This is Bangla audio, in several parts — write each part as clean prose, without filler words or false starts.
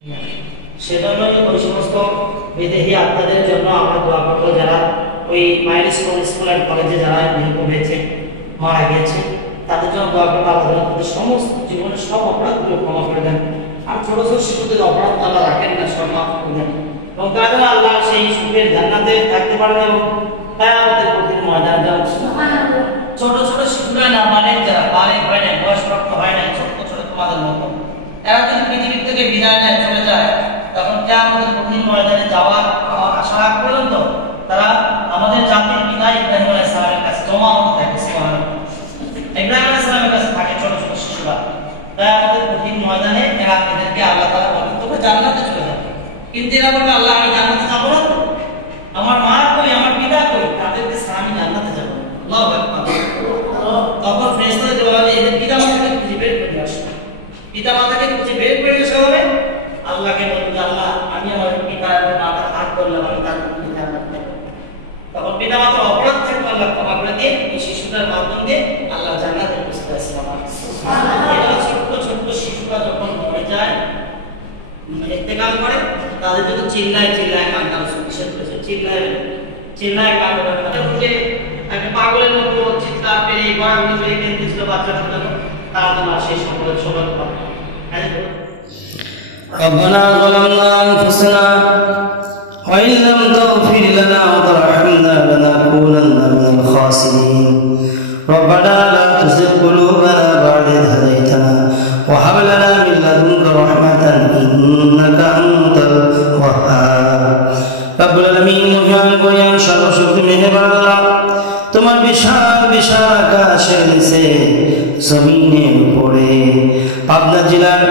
সেজন্যই ওই সমস্ত বিদেহী আত্মাদের জন্য আমরা দোয়া করবো, যারা ওই মাইলস্টোন স্কুল অ্যান্ড কলেজে যারা নিহত হয়েছে, মারা গিয়েছে, তাদের জন্য দোয়া করবো আল্লাহ তাদের সমস্ত জীবনের সব অপরাধগুলো ক্ষমা করে দেন। আর ছোট ছোট শিশুদের অপরাধ আল্লাহ রাখেন না, সব মাফ করে দেন এবং তাদের আল্লাহ সেই সুখের জান্নাতে থাকতে পারেন এবং কিয়ামতের কঠিন ময়দানে যাওয়া। ছোট ছোট শিশুরা না মানে যারা বালিগ হয় না, বয়সপ্রাপ্ত হয় না, ছোট ছোট তোমাদের মতো, এরা যদি পৃথিবী থেকে বিদায় নেয়, চলে যায়, তখন কিয়ামতের কঠিন ময়দানে যাওয়ার আশা রাখ পর্যন্ত তারা আমাদের জাতির পিতা ইব্রাহিম আলাইহিস সালামের কাছে জমা হতে থাকে। সুবহানাল্লাহ, ইব্রাহিম আলাইহিস সালামের কাছে থাকে ছোট ছোট শিশুরা। কিয়ামতের কঠিন ময়দানে এরা এদেরকে আল্লাহ তাআলা বলেন তোমরা জান্নাতে চলে যাবে, কিন্তু এরা বলবে আল্লাহ আমি জান্নাতে যাব না, আমার মা কই, আমার পিতা কই, তাদেরকে আমি জান্নাতে যাব। আল্লাহু আকবার। তখন ফেরেশতারা জবাব দেয় এদের পিতা মাতাকে খুঁজে বের করে আসবে, পিতা মাতাকে খুঁজে বের করে আসা হবে। আল্লাহকে বলবে আল্লাহ আমি আমার পিতা এবং মাতার হাত ধরলাম, আমি তার জান্নাত দেব। তখন পিতা মাতার অপরাধ থেকে আল্লাহ ক্ষমা করে দিয়ে এই শিশুটার মাধ্যম দিয়ে আল্লাহ জান্নাতে পৌঁছে আসে। এটা ছোট্ট ছোট্ট শিশুরা যখন মরে যায়, ইন্তেকাল করে, তাদের যদি চিল্লায় চিল্লায় কান্না, চিল্লায় কান্না, একটা পাগলের মতো চিৎকার পেরে গড়াগড়ি পেরে কেঁদেছিল বাচ্চাদের জন্য, তারা তোমার সেই সকলের সমান পাবে। ربنا ظلمنا أنفسنا وإن لم تغفر لنا وترحمنا لنكونن من الخاسرين ربنا لا تزغ قلوبنا بعد إذ هديتنا وهب لنا من لدنك رحمة إنك أنت الوهاب رب العالمين মহান গরিয়ান সর্বশক্তি মেহেরবান আল্লাহ, তোমার বিশাল বিশাল আকাশের নিচে জমিনের উপরে পাবনা জেলার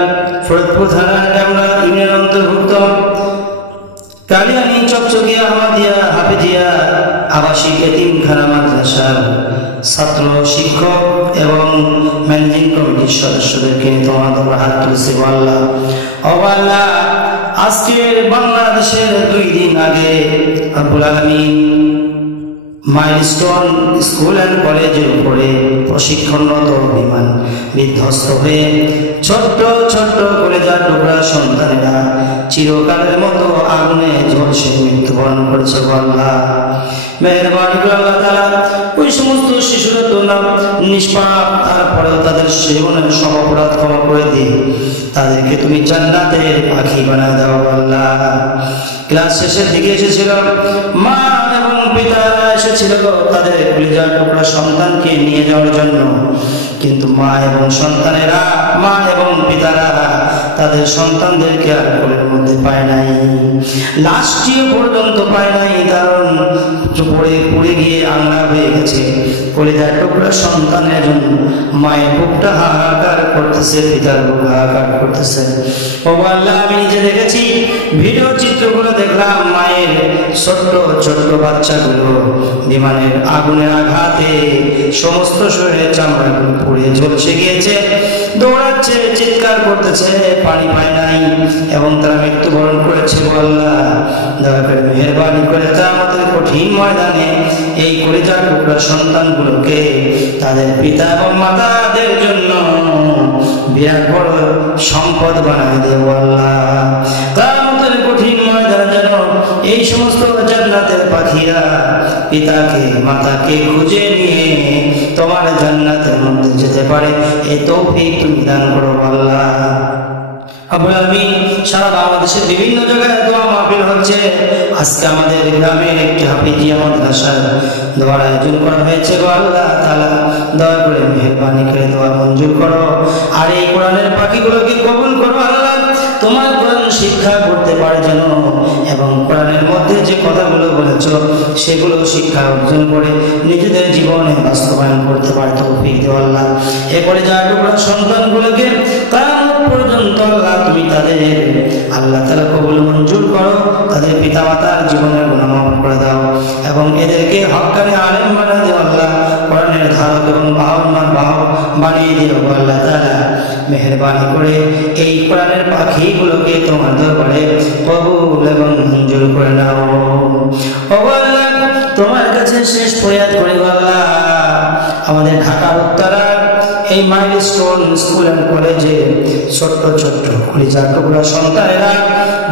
ফরিদপুর থানার আমরা ইউনিয়ন অন্তর্ভুক্ত কালিয়ানী চকচকিয়া আহমদিয়া হাফেজিয়া আবাসিক এতিমখানা মাদ্রাসার ছাত্র শিক্ষক এবং ম্যানেজিং কমিটির সদস্যদেরকে তোমাদের হাত তুলেছে। আল্লাহ ও আল্লাহ, আজকের বাংলাদেশের 2 দিন আগে রব্বুল আলামিন মাইলস্টোন স্কুল অ্যান্ড কলেজের উপরে প্রশিক্ষণরত বিমান বিধ্বস্ত হয়ে ছোট্ট ছোট্ট কলেজার টুকরা সন্তানেরা চিরকালের মতো আগুনে ঝলসে মৃত্যুবরণ করেছে। আল্লাহ মেহেরবানি করে আল্লাহ তাআলা ওই সমস্ত শিশুরা তো না নিষ্পাপ, তারপরেও তাদের জীবনের সব অপরাধ ক্ষমা করে দিয়ে তাদেরকে তুমি জান্নাতের পাখি বানায় দাও। আল্লাহ ক্লাস শেষের দিকে এসেছিল, মা এবং পিতা এসেছিল তাদের কলিজার টুকরা সন্তানকে নিয়ে যাওয়ার জন্য, কিন্তু মা এবং সন্তানেরা, মা এবং পিতারা তাদের সন্তানদেরকে আর কোলের মধ্যে পায় নাই, লাশটিও পর্যন্ত পায় নাই, কারণ পড়ে গিয়ে আংলা হয়ে গেছে। কলিজার টুকরা সন্তানের জন্য মায়ের বুকটা হাহাকার করতেছে, পিতার বুক হাহাকার করতেছে। ও আল্লাহ, আমি নিজে দেখেছি, ভিডিও চিত্রগুলো দেখলাম, মায়ের ছোট্ট ছোট্ট বাচ্চাগুলো বিমানের আগুনের আঘাতে সমস্ত শরীরের চামড়াগুলো পুড়ে ঝলসে গিয়েছে, দৌড়াচ্ছে, চিৎকার করতেছে, পানি পায় নাই এবং তারা মৃত্যুবরণ করেছে। আল্লাহ দয়া করে মেহেরবানি করে কিয়ামতের কঠিন ময়দানে এই কলিজার টুকরা সন্তানগুলোকে তাদের পিতা এবং মাতাদের জন্য বিরাট বড় সম্পদ বানায় দেব। আল্লাহ কিয়ামতের কঠিন ময়দানে যেন এই সমস্ত জান্নাতের পাখিরা পিতাকে মাতাকে খুঁজে নিয়ে তোমার জান্নাতের মধ্যে যেতে পারে, এই তৌফিক তুমি দান করো। আল্লাহ আব্বুল আমিন, সারা বাংলাদেশের বিভিন্ন জায়গায় দোয়া মাহফিল হচ্ছে। আজকে আমাদের গ্রামের একটি হাফেজিয়া মাদ্রাসার দোয়ার আয়োজন করা হয়েছে। আল্লাহ তাআলা দয়া করে মেহেরবানি করে দোয়া মঞ্জুর করো, আর এই কোরআনের পাখিগুলোকে কবুল করো। আল্লাহ তোমার কোরআন শিক্ষা করতে পারে যেন, এবং কোরআনের মধ্যে যে কথাগুলো বলেছো সেগুলো শিক্ষা অর্জন করে নিজেদের জীবনে বাস্তবায়ন করতে পারে তৌফিক দাও। আল্লাহ এরপরে যা টুকরা সন্তানগুলোকে কিয়ামত পর্যন্ত আল্লাহ তুমি তাদের আল্লাহ তাআলা কবুল মঞ্জুর করো, তাদের পিতা মাতার জীবনের গুনাহ মাফ করে দাও এবং এদেরকে হক্কানি আলেম বানিয়ে দাও। আল্লাহ কোরআনের ধারক এবং বাহক বানিয়ে দিও। আল্লাহ তাআলা মেহেরবানি করে এই কোরআনের পাখিগুলোকে তোমার দরবারে কবুল এবং মঞ্জুর করে নাও। ও আল্লাহ, তোমার কাছে শেষ ফরিয়াদ করি আল্লাহ, আমাদের ঢাকা উত্তরার এই মাইলস্টোন স্কুল অ্যান্ড কলেজে ছোট্ট ছোট্ট কলিজার টুকরা সন্তানেরা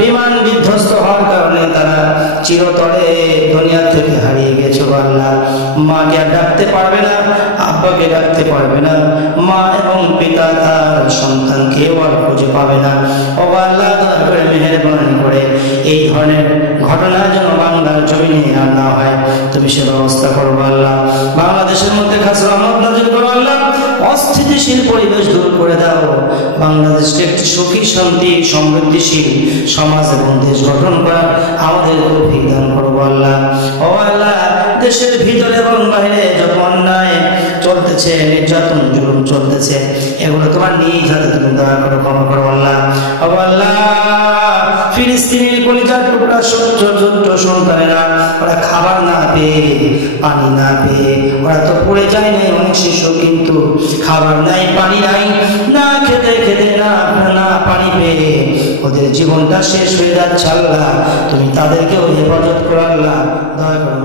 বিমান বিধ্বস্ত হওয়ার কারণে তারা চিরতরে দুনিয়া থেকে হারিয়ে গেছে। আল্লাহ, মাকে আর ডাকতে পারবে না, আব্বাকে ডাকতে পারবে না, মা এবং পিতা তার সন্তান কেউ আর খুঁজে পাবে না। ও আল্লাহ, দয়া করে মেহেরবানি করে এই ধরনের ঘটনা যেন বাংলার জমিনে আর না হয়, তুমি সে ব্যবস্থা করো আল্লাহ। বাংলাদেশের মধ্যে খাস রহমত নাযিল করো আল্লাহ। অস্থিতিশীল পরিবেশ দূর করে দাও। বাংলাদেশকে একটি সুখী, শান্তি, সমৃদ্ধিশীল সমাজ এবং দেশ গঠন করা আমাদের তৌফিক দান করো আল্লাহ। ও আল্লাহ, দেশের ভিতরে এবং বাইরে যত অন্যায় চলতেছে, নির্যাতন জুলুম চলতেছে, এগুলো তোমার নিজ হাতে তুমি দয়া করে ক্ষমা করো আল্লাহ। ও আল্লাহ, ফিলিস্তিনের কলিজার টুকরা ছোট্ট ছোট্ট সন্তানেরা ওরা খাবার না পেয়ে, পানি না পেয়ে, ওরা তো পড়ে যায় নাই অনেক শিশু, কিন্তু খাবার নাই, পানি নাই, না খেতে খেতে না পানি পেয়ে ওদের জীবনটা শেষ হয়ে যাচ্ছে আল্লাহ। তুমি তাদেরকেও হেফাজত করো আল্লাহ, দয়া করো।